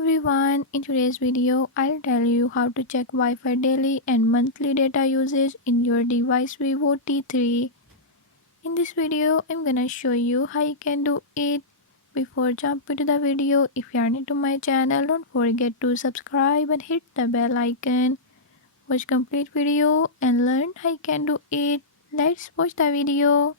everyone, in today's video I'll tell you how to check Wi-Fi daily and monthly data usage in your device Vivo T3. In this video I'm gonna show you how you can do it. Before jumping to the video, if you are new to my channel, don't forget to subscribe and hit the bell icon. Watch complete video and learn how you can do it. Let's watch the video.